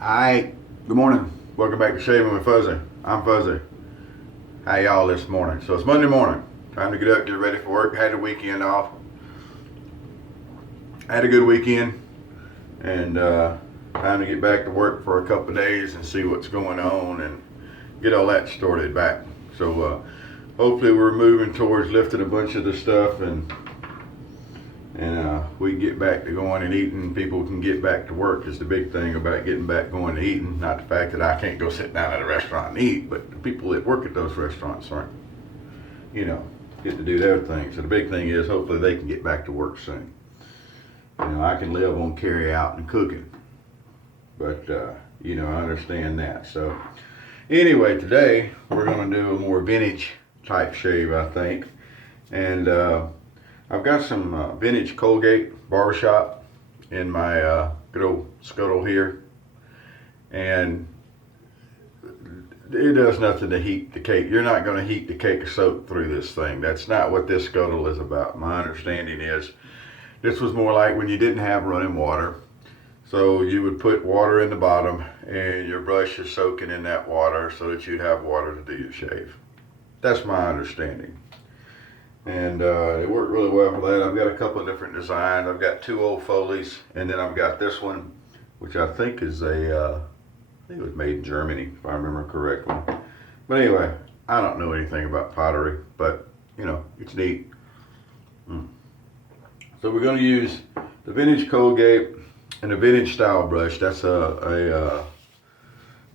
Alright, good morning. Welcome back to Shaving with Fuzzy. I'm Fuzzy. How y'all this morning? So it's Monday morning. Time to get up, get ready for work. Had the weekend off. Had a good weekend. And time to get back to work for a couple of days and see what's going on and get all that started back. So hopefully we're moving towards lifting a bunch of the stuff and we can get back to going and eating. People can get back to work is the big thing about getting back going to eating. Not the fact that I can't go sit down at a restaurant and eat, but the people that work at those restaurants aren't, get to do their thing. So the big thing is hopefully they can get back to work soon. I can live on carry out and cooking, but I understand that. So anyway, today we're going to do a more vintage type shave, I think. And I've got some vintage Colgate barbershop in my good old scuttle here, and it does nothing to heat the cake. You're not going to heat the cake of soap through this thing. That's not what this scuttle is about. My understanding is this was more like when you didn't have running water. So you would put water in the bottom and your brush is soaking in that water so that you'd have water to do your shave. That's my understanding. And it worked really well for that. I've got a couple of different designs. I've got two old Foleys, and then I've got this one, which I think is I think it was made in Germany, if I remember correctly. But anyway, I don't know anything about pottery, but it's neat. So we're going to use the vintage Colgate and a vintage style brush. That's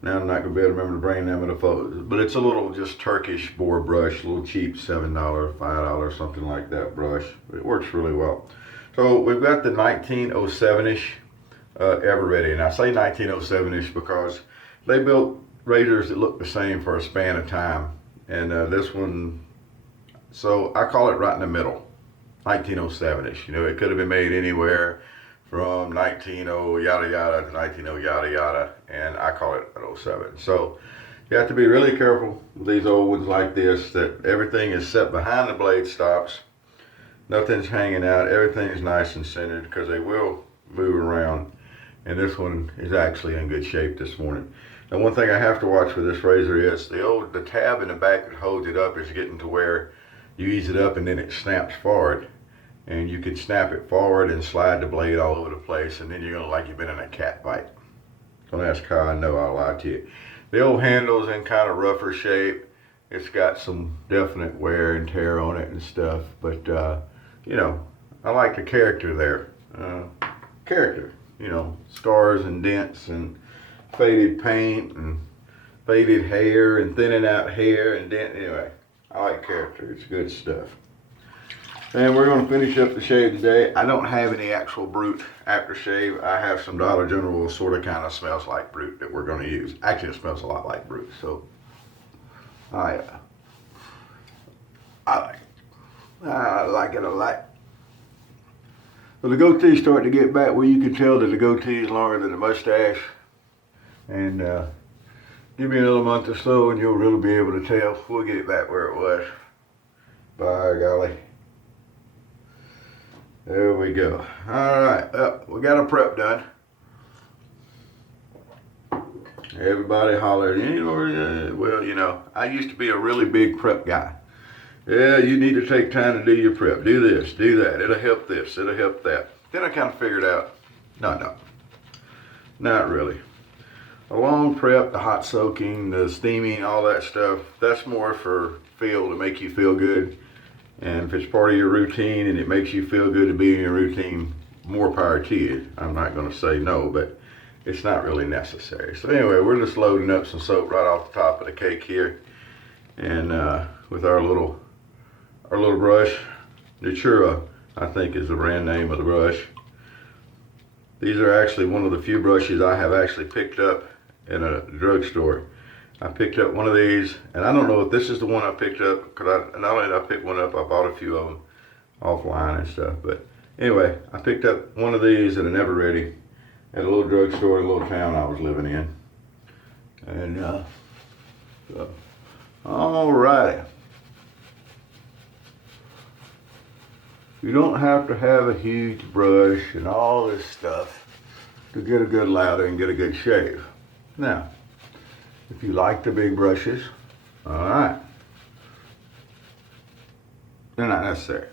now I'm not going to be able to remember the brand name of the photos, but it's a little just Turkish boar brush, a little cheap $7, $5, something like that brush. It works really well. So we've got the 1907-ish Ever-Ready, and I say 1907-ish because they built razors that look the same for a span of time, and this one, so I call it right in the middle, 1907-ish. It could have been made anywhere from 190 yada yada to 190 yada yada, and I call it an '07. So you have to be really careful with these old ones like this, that everything is set behind the blade stops, nothing's hanging out, everything is nice and centered because they will move around. And this one is actually in good shape this morning. Now one thing I have to watch with this razor is the tab in the back that holds it up is getting to where you ease it up and then it snaps forward. And you can snap it forward and slide the blade all over the place, and then you're gonna like you've been in a cat fight. Don't ask how I know, I'll lie to you. The old handle's in kind of rougher shape. It's got some definite wear and tear on it and stuff, but I like the character there. Scars and dents and faded paint and faded hair and thinning out hair and dent. Anyway, I like character. It's good stuff. And we're going to finish up the shave today. I don't have any actual Brute aftershave. I have some Dollar General sort of kind of smells like Brute that we're going to use. Actually, it smells a lot like Brute. So I like it a lot. So the goatee's starting to get back where you can tell that the goatee is longer than the mustache. And give me another month or so and you'll really be able to tell. We'll get it back where it was. By golly. There we go. All right, we got our prep done. Everybody hollered, I used to be a really big prep guy. Yeah, you need to take time to do your prep. Do this, do that. It'll help this, it'll help that. Then I kind of figured out, no, not really. A long prep, the hot soaking, the steaming, all that stuff, that's more for feel to make you feel good. And if it's part of your routine and it makes you feel good to be in your routine, more power to you. I'm not going to say no, but it's not really necessary. So anyway, we're just loading up some soap right off the top of the cake here. And with our little brush, Natura, I think is the brand name of the brush. These are actually one of the few brushes I have actually picked up in a drugstore. I picked up one of these, and I don't know if this is the one I picked up, because not only did I pick one up, I bought a few of them offline and stuff. But anyway, I picked up one of these at an Ever-Ready at a little drugstore in a little town I was living in. And all right. You don't have to have a huge brush and all this stuff. to get a good lather and get a good shave. Now, if you like the big brushes, all right, they're not necessary.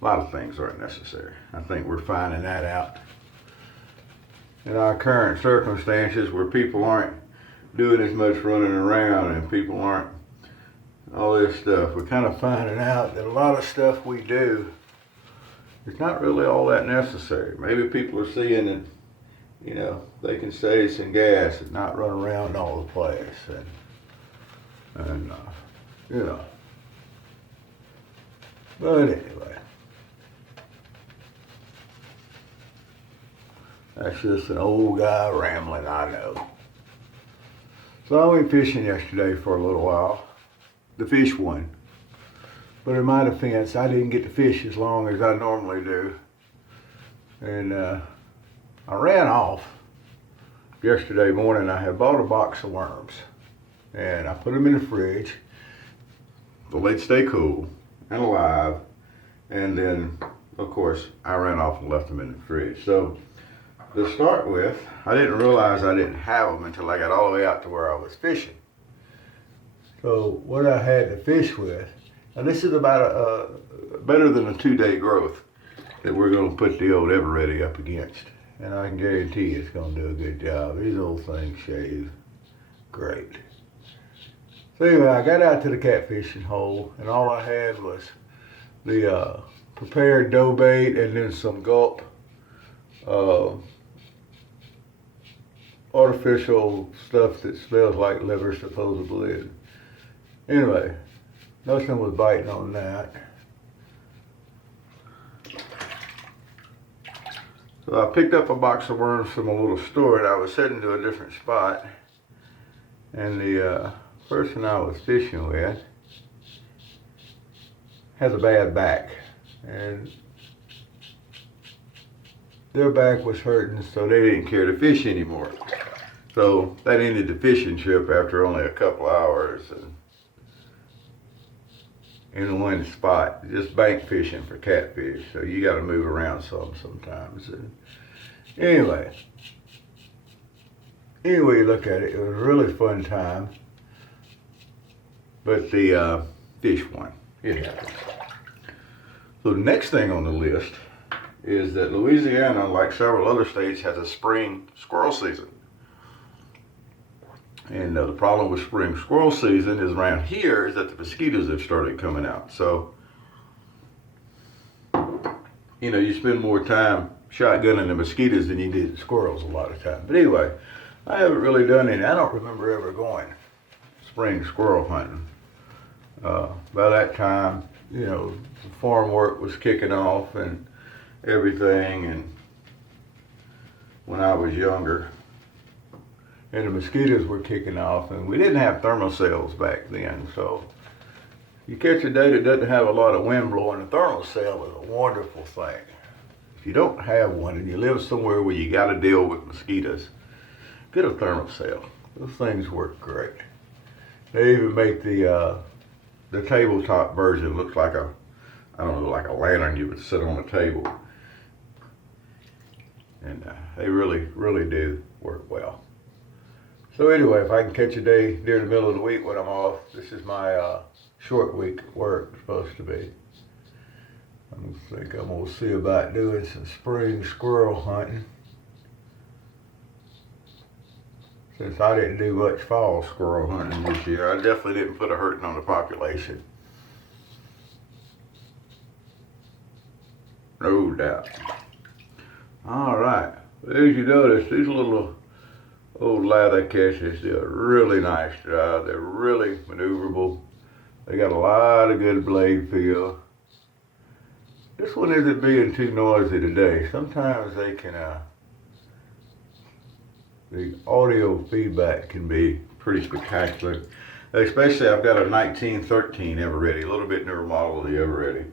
A lot of things aren't necessary. I think we're finding that out in our current circumstances where people aren't doing as much running around and people aren't all this stuff. We're kind of finding out that a lot of stuff we do is not really all that necessary. Maybe people are seeing that, you know, they can save some gas and not run around all the place, and you know. But anyway, that's just an old guy rambling, I know. So I went fishing yesterday for a little while. The fish won. But in my defense, I didn't get to fish as long as I normally do. And I ran off yesterday morning. I had bought a box of worms. And I put them in the fridge so they'd stay cool and alive. And then, of course, I ran off and left them in the fridge. So to start with, I didn't realize I didn't have them until I got all the way out to where I was fishing. So what I had to fish with, and this is about better than a 2-day growth that we're going to put the old Everready up against. And I can guarantee it's going to do a good job. These old things shave great. So anyway, I got out to the catfishing hole, and all I had was the prepared dough bait and then some gulp artificial stuff that smells like liver, supposedly. Anyway, nothing was biting on that. So I picked up a box of worms from a little store, and I was heading to a different spot. And the person I was fishing with has a bad back, and their back was hurting, so they didn't care to fish anymore. So that ended the fishing trip after only a couple hours, and in one spot, just bank fishing for catfish. So you got to move around sometimes. And anyway, you look at it, it was a really fun time. But the fish won. It happened. So the next thing on the list is that Louisiana, like several other states, has a spring squirrel season. And the problem with spring squirrel season is around here is that the mosquitoes have started coming out. So, you know, you spend more time shotgunning the mosquitoes than you did the squirrels a lot of time. But anyway, I haven't really done any. I don't remember ever going spring squirrel hunting. By that time, you know, the farm work was kicking off and everything, and when I was younger, and the mosquitoes were kicking off, and we didn't have thermocells back then, so you catch a day that doesn't have a lot of wind blowing, a thermocell is a wonderful thing. If you don't have one and you live somewhere where you got to deal with mosquitoes, get a thermocell. Those things work great. They even make the tabletop version looks like a, I don't know, like a lantern you would sit on a table. And they really, really do work well. So anyway, if I can catch a day during the middle of the week when I'm off, this is my short week at work, supposed to be. I think I'm going to see about doing some spring squirrel hunting. Since I didn't do much fall squirrel hunting this year, I definitely didn't put a hurting on the population. No doubt. All right, as you notice, these little old lather caches do a really nice job. They're really maneuverable. They got a lot of good blade feel. This one isn't being too noisy today. Sometimes they can, the audio feedback can be pretty spectacular. Especially I've got a 1913 Everready, a little bit newer model of the Everready.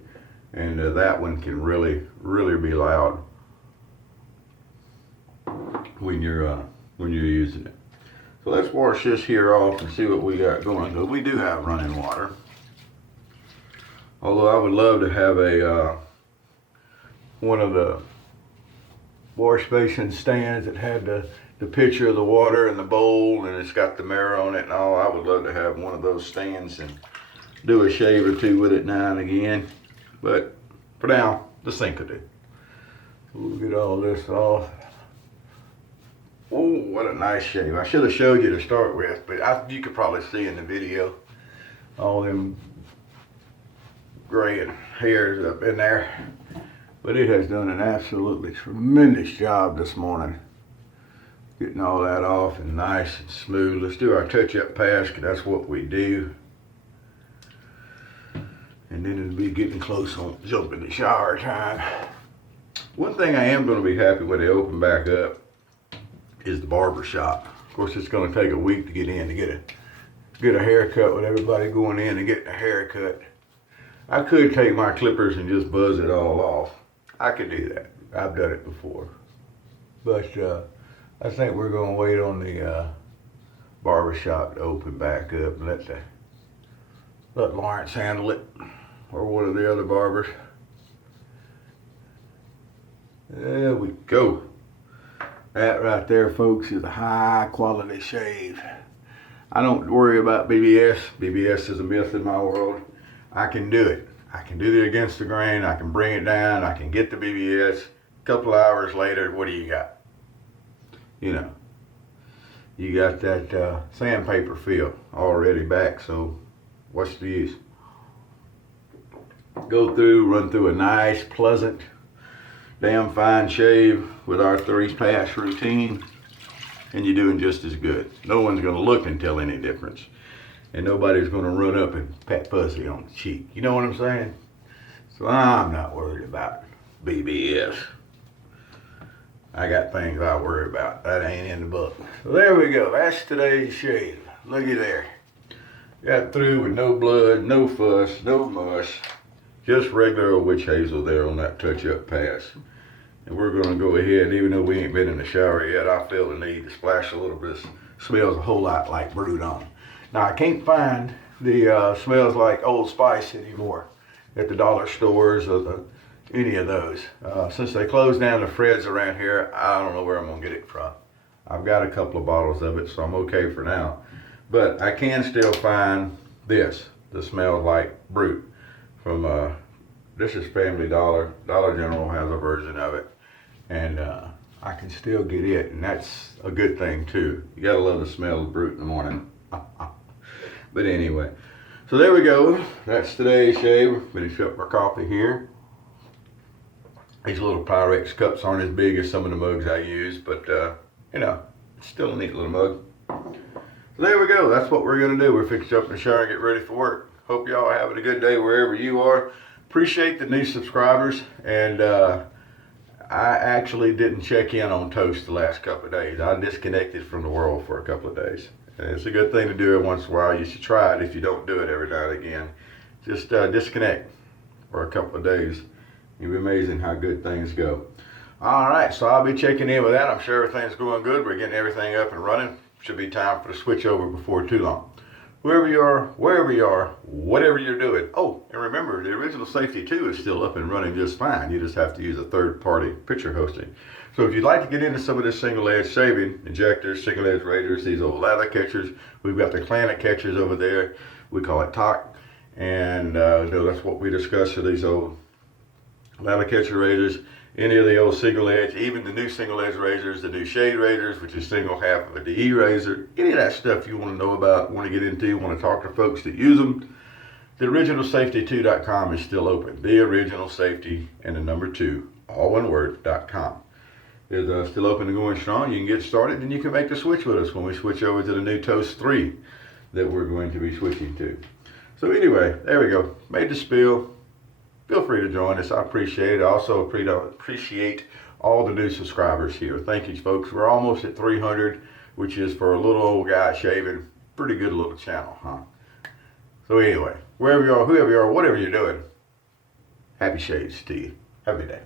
And that one can really, really be loud when you're using it. So let's wash this here off and see what we got going. Because we do have running water. Although I would love to have a one of the wash basin stands that had the picture of the water and the bowl, and it's got the mirror on it and all. I would love to have one of those stands and do a shave or two with it now and again. But for now, the sink will do. We'll get all this off. Oh, what a nice shave. I should have showed you to start with, but you could probably see in the video all them gray and hairs up in there. But it has done an absolutely tremendous job this morning. Getting all that off and nice and smooth. Let's do our touch-up pass, because that's what we do. And then it'll be getting close on jumping the shower time. One thing I am going to be happy when they open back up is the barber shop. Of course, it's going to take a week to get in to get a haircut with everybody going in and getting a haircut. I could take my clippers and just buzz it all off. I could do that. I've done it before. But I think we're going to wait on the barber shop to open back up and let Lawrence handle it, or one of the other barbers. There we go. That right there, folks, is a high quality shave. I don't worry about BBS. BBS is a myth in my world. I can do it. I can do the against the grain. I can bring it down. I can get the BBS. A couple of hours later, what do you got? You know, you got that sandpaper feel already back, so what's the use? Go through, run through a nice, pleasant, damn fine shave with our 3-pass routine, and you're doing just as good. No one's going to look and tell any difference, and nobody's going to run up and pat Fuzzy on the cheek. You know what I'm saying? So I'm not worried about BBS. I got things I worry about. That ain't in the book. So there we go. That's today's shave. Looky there. Got through with no blood, no fuss, no muss. Just regular old witch hazel there on that touch-up pass. And we're going to go ahead, even though we ain't been in the shower yet, I feel the need to splash a little bit. Smells a whole lot like Brood On. Now, I can't find the smells like Old Spice anymore at the dollar stores or any of those. Since they closed down the Fred's around here, I don't know where I'm going to get it from. I've got a couple of bottles of it, so I'm okay for now. But I can still find this that smells like Brute from, this is Family Dollar. Dollar General has a version of it. And I can still get it, and that's a good thing too. You gotta love the smell of Brute in the morning. But anyway, so there we go. That's today's shave. Finish up our coffee here. These little Pyrex cups aren't as big as some of the mugs I use, but you know, it's still a neat little mug. So there we go. That's what we're gonna do. We're fixing up in the shower and get ready for work. Hope y'all are having a good day wherever you are. Appreciate the new subscribers, and I actually didn't check in on Toast the last couple of days. I disconnected from the world for a couple of days. And it's a good thing to do it once in a while. You should try it if you don't do it every now and again. Just disconnect for a couple of days. You'll be amazing how good things go. All right, so I'll be checking in with that. I'm sure everything's going good. We're getting everything up and running. Should be time for the switch over before too long. Whoever you are, wherever you are, whatever you're doing. Oh, and remember, the original Safety 2 is still up and running just fine. You just have to use a third-party picture hosting. So if you'd like to get into some of this single-edge shaving, injectors, single-edge razors, these old lather catchers, we've got the Planet catchers over there. We call it TOC. And that's what we discuss are these old lather catcher razors. Any of the old single edge, even the new single edge razors, the new shade razors, which is single half of a DE razor, any of that stuff you want to know about, want to get into, want to talk to folks that use them, theoriginalsafety2.com is still open. The Original Safety and the number 2, all one word, .com. Is still open and going strong. You can get started and you can make the switch with us when we switch over to the new Toast 3 that we're going to be switching to. So anyway, there we go. Made the spiel. Feel free to join us. I appreciate it. I also appreciate all the new subscribers here. Thank you, folks. We're almost at 300, which is for a little old guy shaving. Pretty good little channel, huh? So anyway, wherever you are, whoever you are, whatever you're doing, happy shades to you. Have a good day.